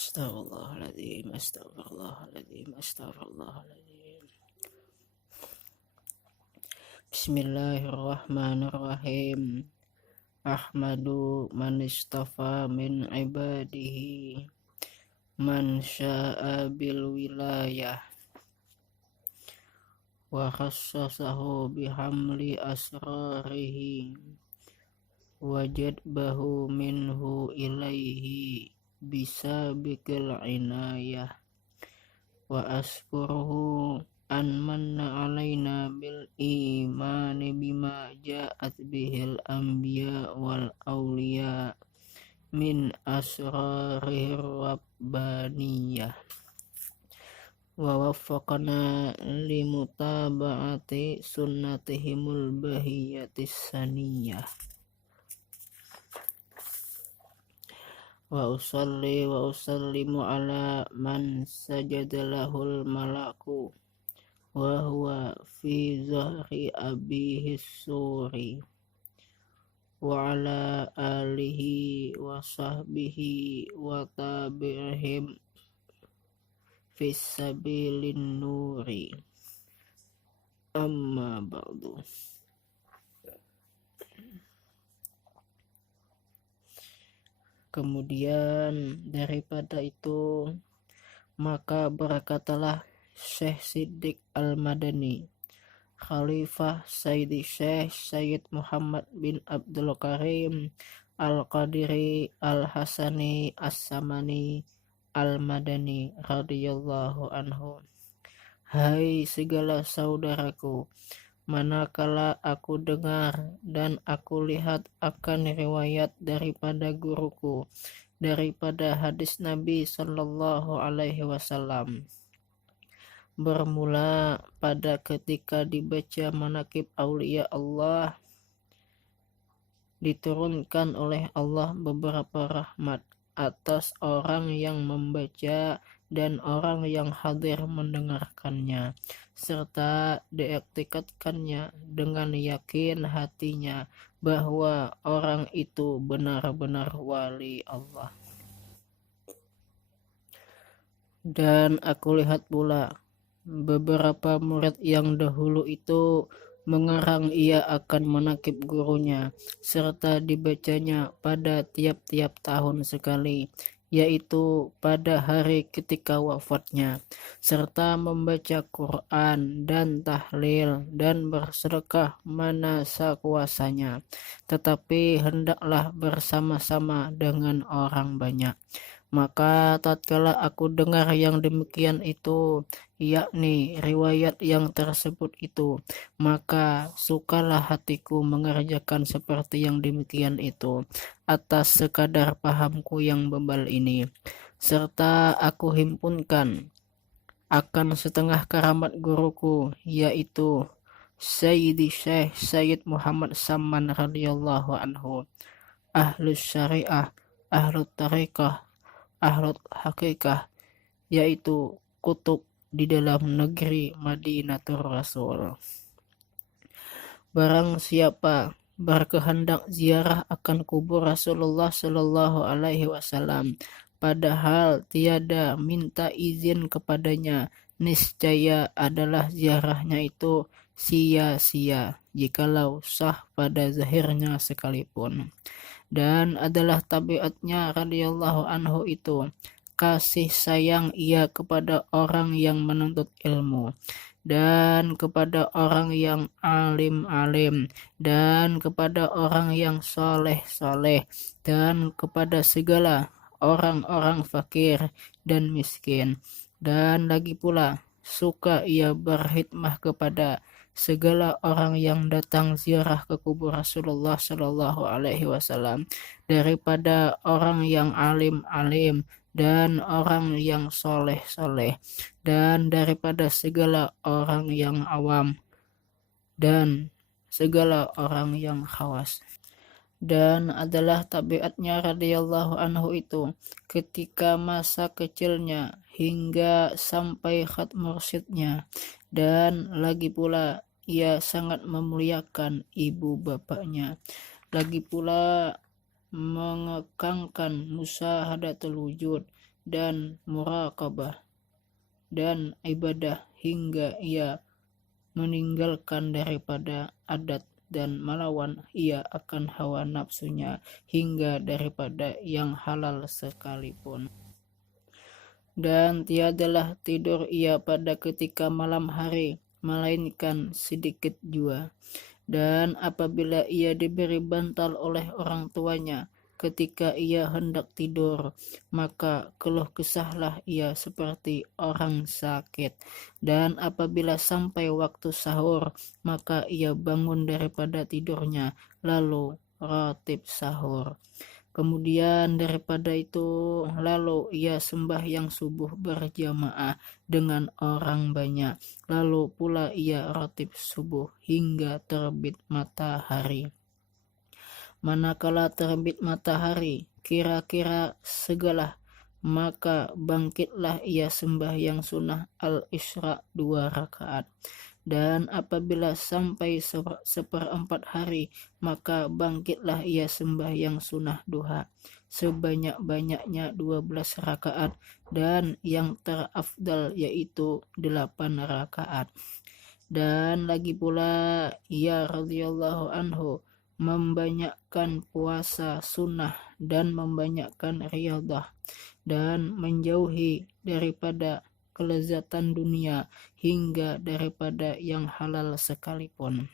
Astaghfirullahaladzim, astaghfirullahaladzim, astaghfirullahaladzim. Bismillahirrahmanirrahim. Ahmadu man istafa min ibadihi man sya'a bil wilayah wa khassasahu bihamli asrarihi wajadbahu minhu ilaihi bisa bikil inayah wa askuruhu an manna alaina bil imani bima ja'at bihil anbiya wal awliya min asrarihir rabbaniyah wa waffaqana limutaba'ati sunnatihimul bahiyatis saniyah. Wa usalli wa usallimu ala man sajada lahul malaku wa huwa fi zahri abihi suri wa ala alihi wa sahbihi wa tabi'ihim fis sabilin nuri, amma ba'du. Kemudian daripada itu maka berkatalah Syekh Siddiq Al-Madani, Khalifah Sayyidi Syekh Sayyid Muhammad bin Abdul Karim Al-Qadiri Al-Hasani As-Samani Al-Madani radhiyallahu anhu. Hai segala saudaraku, manakala aku dengar dan aku lihat akan riwayat daripada guruku, daripada hadis Nabi Sallallahu Alaihi Wasallam, bermula pada ketika dibaca manaqib aulia Allah, diturunkan oleh Allah beberapa rahmat atas orang yang membaca dan orang yang hadir mendengarkannya, serta diiktikadkannya dengan yakin hatinya bahwa orang itu benar-benar wali Allah. Dan aku lihat pula beberapa murid yang dahulu itu mengarang ia akan manaqib gurunya, serta dibacanya pada tiap-tiap tahun sekali, yaitu pada hari ketika wafatnya, serta membaca Quran dan tahlil dan bersedekah mana sekuasanya, tetapi hendaklah bersama-sama dengan orang banyak. Maka tatkala aku dengar yang demikian itu, yakni riwayat yang tersebut itu, maka sukalah hatiku mengerjakan seperti yang demikian itu atas sekadar pahamku yang bebal ini, serta aku himpunkan akan setengah keramat guruku, yaitu Sayyidi Syekh Sayyid Muhammad Saman radhiyallahu anhu, ahlus syariah, ahlut tariqah, ahlut hakikah, yaitu kutub di dalam negeri Madinatul Rasul. Barang siapa berkehendak ziarah akan kubur Rasulullah Sallallahu Alaihi Wasallam, padahal tiada minta izin kepadanya, niscaya adalah ziarahnya itu sia-sia jikalau sah pada zahirnya sekalipun. Dan adalah tabiatnya radhiyallahu anhu itu kasih sayang ia kepada orang yang menuntut ilmu, dan kepada orang yang alim-alim, dan kepada orang yang soleh-soleh, dan kepada segala orang-orang fakir dan miskin. Dan lagi pula suka ia berkhidmah kepada segala orang yang datang ziarah ke kubur Rasulullah Shallallahu Alaihi Wasallam, daripada orang yang alim-alim dan orang yang soleh-soleh, dan daripada segala orang yang awam dan segala orang yang khawas. Dan adalah tabiatnya radhiyallahu anhu itu ketika masa kecilnya hingga sampai khat mursyidnya, dan lagi pula ia sangat memuliakan ibu bapaknya, lagi pula mengekangkan musyahadatul wujud, dan muraqabah dan ibadah hingga ia meninggalkan daripada adat dan melawan ia akan hawa nafsunya hingga daripada yang halal sekalipun. Dan tiadalah tidur ia pada ketika malam hari, melainkan sedikit jua. Dan apabila ia diberi bantal oleh orang tuanya ketika ia hendak tidur, maka keluh kesahlah ia seperti orang sakit. Dan apabila sampai waktu sahur, maka ia bangun daripada tidurnya, lalu ratib sahur. Kemudian daripada itu, lalu ia sembahyang subuh berjamaah dengan orang banyak. Lalu pula ia ratib subuh hingga terbit matahari. Manakala terbit matahari, kira-kira segalah, maka bangkitlah ia sembahyang sunnah al-Isra 2 rakaat. Dan apabila sampai seperempat hari, maka bangkitlah ia sembahyang sunnah duha sebanyak-banyaknya 12 rakaat, dan yang terafdal yaitu 8 rakaat. Dan lagi pula ia radhiyallahu anhu membanyakkan puasa sunnah dan membanyakkan riyadah dan menjauhi daripada kelezatan dunia hingga daripada yang halal sekalipun.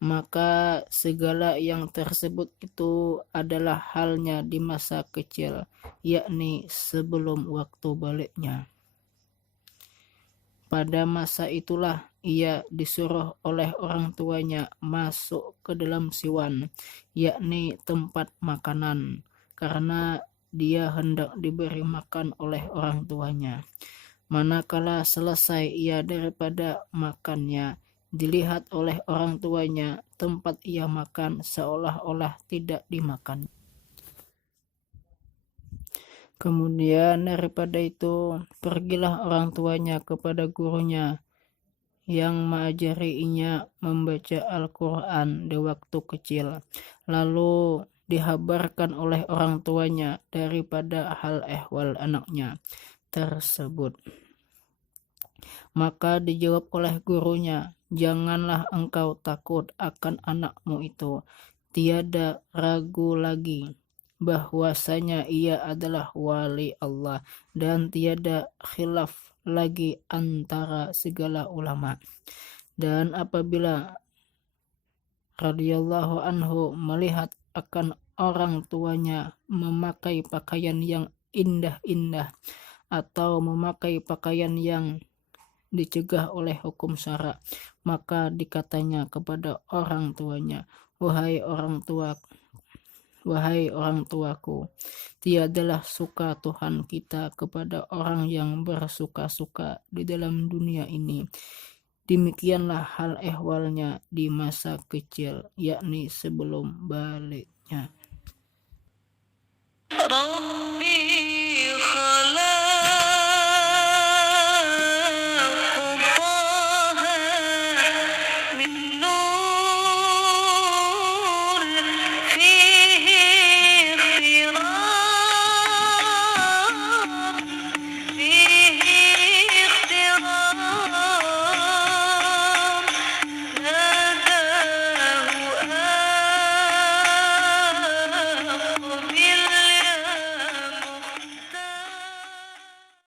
Maka segala yang tersebut itu adalah halnya di masa kecil, yakni sebelum waktu baliknya. Pada masa itulah ia disuruh oleh orang tuanya masuk ke dalam siwan, yakni tempat makanan, karena dia hendak diberi makan oleh orang tuanya. Manakala selesai ia daripada makannya, dilihat oleh orang tuanya tempat ia makan seolah-olah tidak dimakan. Kemudian daripada itu, pergilah orang tuanya kepada gurunya yang mengajarinya membaca Al-Quran di waktu kecil. Lalu dihabarkan oleh orang tuanya daripada hal ehwal anaknya tersebut. Maka dijawab oleh gurunya, janganlah engkau takut akan anakmu itu. Tiada ragu lagi bahwasanya ia adalah wali Allah, dan tiada khilaf lagi antara segala ulama. Dan apabila radhiyallahu anhu melihat akan orang tuanya memakai pakaian yang indah-indah atau memakai pakaian yang dicegah oleh hukum syara, maka dikatanya kepada orang tuanya, wahai orang tuaku, tiadalah suka Tuhan kita kepada orang yang bersuka-suka di dalam dunia ini. Demikianlah hal ehwalnya di masa kecil, yakni sebelum baliknya.